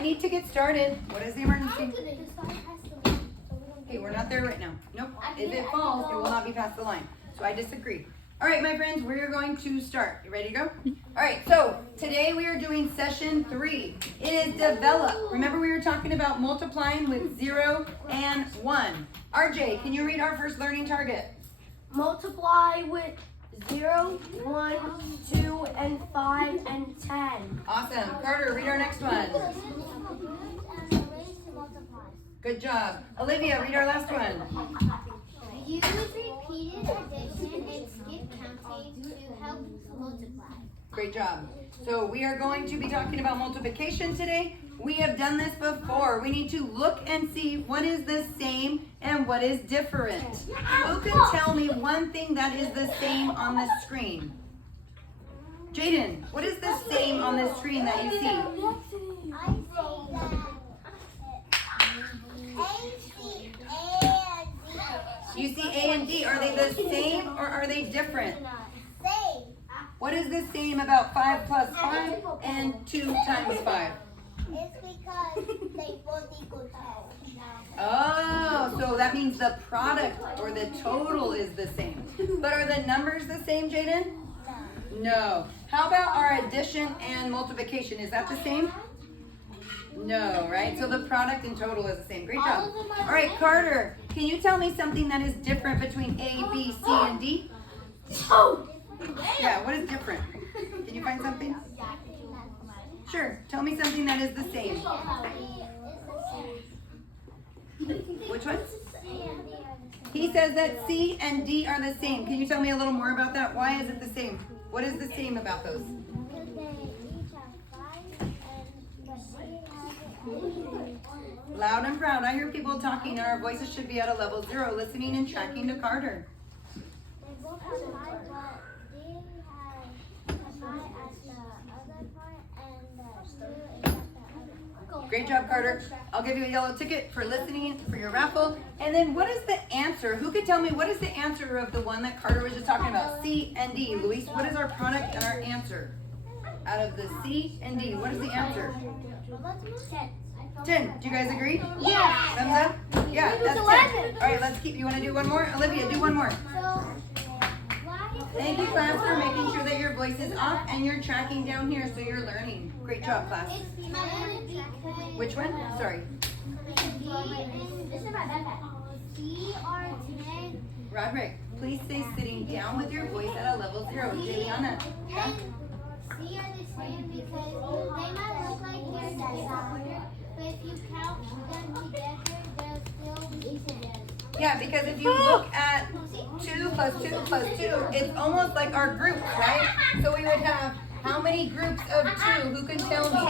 I need to get started. What is the emergency? Okay, we're not there right now. Nope. If it falls, it will not be past the line. So I disagree. All right, my friends, we're going to start. You ready to go? All right, so today we are doing session 3. It is develop. Remember we were talking about multiplying with 0 and 1. RJ, can you read our first learning target? Multiply with 0, 1, 2, and 5, and 10. Awesome. Carter, read our next one. Good job. Olivia, read our last one. Use repeated addition and skip counting to help multiply. Great job. So we are going to be talking about multiplication today. We have done this before. We need to look and see what is the same and what is different. Who can tell me one thing that is the same on the screen? Jaden, what is the same on the screen that you see? I say that You see A and D. Are they the same or are they different? same. What is the same about 5 plus 5 and 2 times 5? It's because they both equal 10. Oh, so that means the product or the total is the same. But are the numbers the same, Jaden? No. How about our addition and multiplication? Is that the same? No, right? So the product and total is the same. Great job. All right, Carter, can you tell me something that is different between A, B, C, and D? Yeah, what is different? Can you find something? Sure. Tell me something that is the same. Which one? He says that C and D are the same. Can you tell me a little more about that? Why is it the same? What is the same about those? Because they each have 5 and the C has Loud and proud. I hear people talking and our voices should be at a level 0, listening and tracking to Carter. They both have 5, but D has a 5 as the other part and the 2 is at the other part. Great job, Carter. I'll give you a yellow ticket for listening for your raffle. And then what is the answer? Who could tell me what is the answer of the one that Carter was just talking about? C and D. Luis, what is our product and our answer? Out of the C and D, what is the answer? 10. Do you guys agree? Yeah. Thumbs up? Yeah, that's 10. All right, let's keep. You want to do one more? Olivia, do one more. Thank you, class, for making sure that your voice is off and you're tracking down here so you're learning. Great job, class. Which one? Sorry. Roderick, please stay sitting down with your voice at a level 0. Juliana. C are the same because they might look like they're disordered, but if you count them together, they'll still be together. Yeah, because if you look at 2 plus 2 plus 2, it's almost like our groups, right? So we would have how many groups of 2? Who can tell me?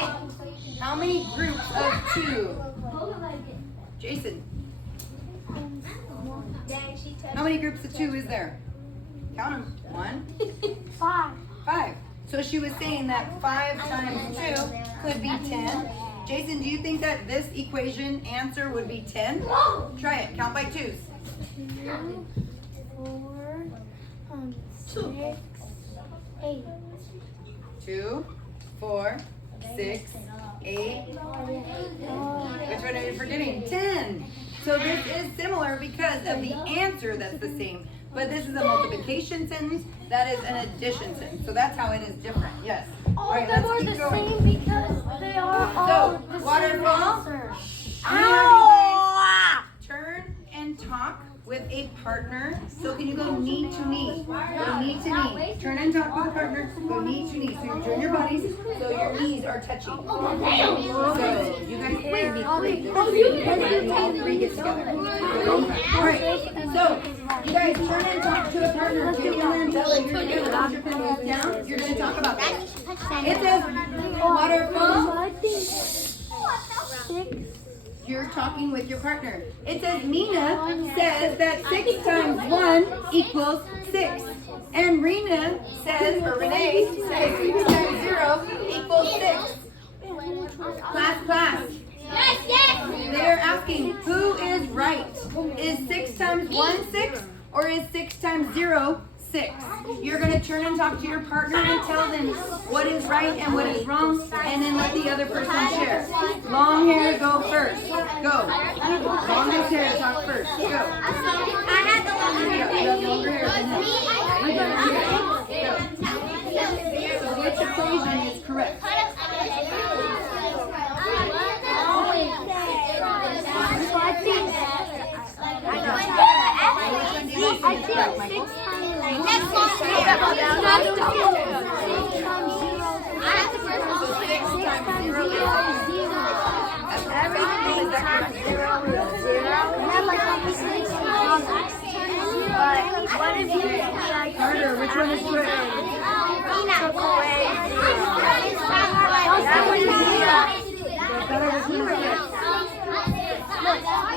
How many groups of 2? Jason. How many groups of 2 is there? Count them. 1, 5. 5. So she was saying that 5 times 2 could be 10. Jason, do you think that this equation answer would be 10? Try it. Count by 2s. 2, 4, 6, 8. 2, 4, 6, 8. Which one are you forgetting? 10. So this is similar because of the answer that's the same. But this is a multiplication sentence. That is an addition sentence. So that's how it is different. Yes. All of them are the same because they are all the same waterfall. answer. Ow! Turn and talk with a partner. So can you go knee to knee? Go knee to knee. Turn and talk with a partner. Go knee to knee. So you join your bodies so your knees are touching. So you guys play me quick. All 3 get together. All right. So you guys turn and talk to a partner. Julia and Bella, you're going to put your pencils down. You're going to talk about this. It says waterfall. 6. You're talking with your partner. It says Mina says that 6 times 1 equals 6. And Rena says, or Renee says 6 times 0 equals 6. Class. They are asking, who is right? Is 6 times 1 6 or is 6 times 0 6. You're going to turn and talk to your partner and tell them what is right and what is wrong, and then let the other person share. Long hair, go first. Go. Longest hair, talk first. Go. I had the You have longer hair than him. So which equation is correct? I think 6 Carter, which one is correct?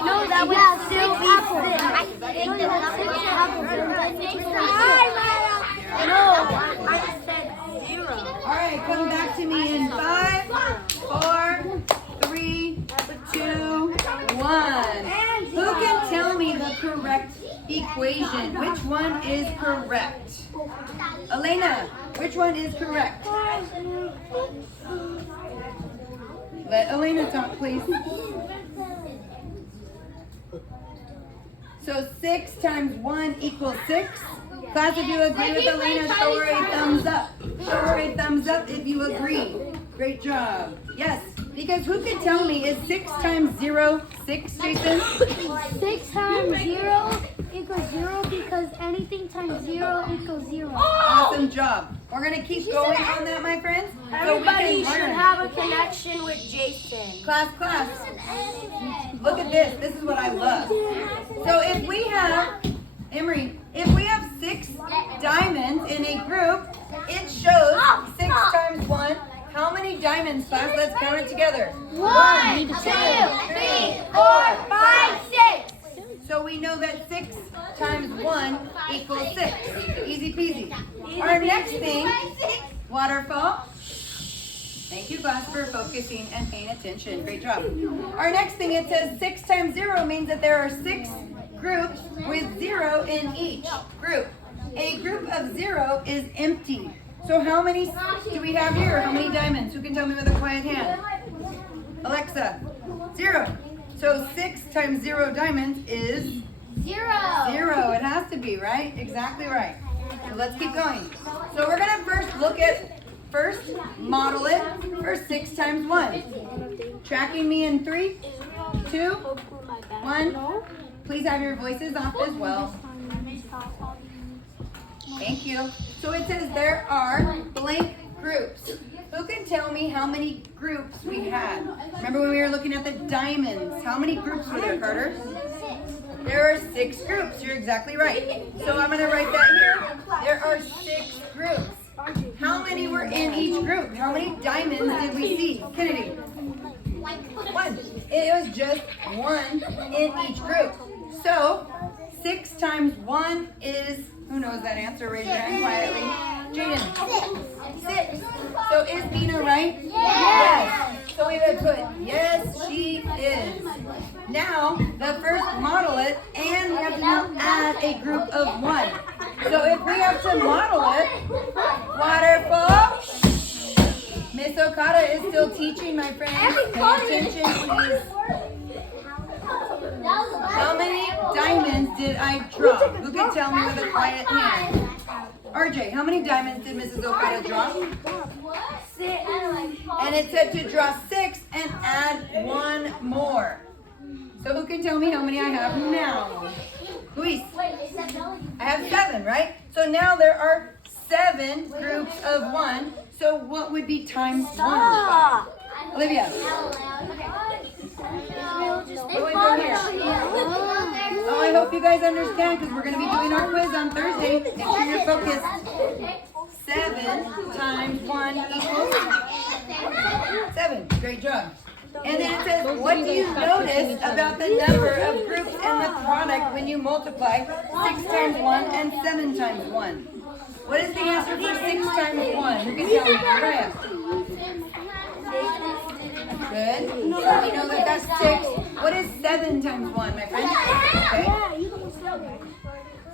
No, that would still be 6. No, I said 0. All right, come back to me in 5, 4, 3, 2, 1. Who can tell me the correct equation? Which one is correct? Elena, which one is correct? Let Elena talk, please. So 6 times 1 equals 6. Class, if you agree with Elena, show her a thumbs up. Show her a thumbs up if you agree. Great job. Yes, because who can tell me, is 6 times 0 6, Jason? 6 times 0 equals 0 because anything times 0 equals 0. Awesome job. We're going to keep going on that, my friends. So we Everybody can should learn. have a connection with Jason. Class. Look at this. This is what I love. So if we have, Emery, if we have 6 diamonds in a group, it shows 6 times 1. How many diamonds, class? Let's count it together. 1, 2, 3, 4, 5, 6. So we know that 6 times 1 equals 6. Easy peasy. Our next thing, waterfall. Thank you, class, for focusing and paying attention. Great job. Our next thing, it says 6 times 0 means that there are 6 groups with 0 in each group. A group of 0 is empty. So how many do we have here? How many diamonds? Who can tell me with a quiet hand? Alexa, 0. So 6 times 0 diamonds is 0. 0. It has to be, right? Exactly right. So let's keep going. So we're going to first model it for 6 times 1. Tracking me in 3, 2, 1. Please have your voices off as well. Thank you. So it says there are blank groups. Who can tell me how many groups we had? Remember when we were looking at the diamonds? How many groups were there, Carter? There are 6 groups. You're exactly right. So I'm going to write that here. There are 6 groups. How many were in each group? How many diamonds did we see? Kennedy? 1. It was just 1 in each group. So 6 times 1 is, who knows that answer? Raise your hand quietly. Jaden? 6. So is Dina right? Yes. So we would put, yes, she is. Now, the first model it, and we have to now add a group of 1. So if we have to model it, waterfall. Miss Okada is still teaching, my friends. Pay attention, please. How many diamonds did I draw? Who can tell me with a quiet hand? RJ, how many diamonds did Mrs. Okada draw? 6. And it said to draw 6 and add 1 more. So who can tell me how many I have now? Luis, I have 7, right? So now there are 7 groups of 1. So what would be times 1? Olivia. Oh, I hope you guys understand because we're going to be doing our quiz on Thursday. Make sure you're focused. 7 times 1 equals 7. Great job. And then it says, what do you notice about the number of groups in the product when you multiply 6 times 1 and 7 times 1? What is the answer for 6 times 1? Who can tell me? Mariah. Good. So we know that that's 6. What is 7 times 1, my friend? Okay.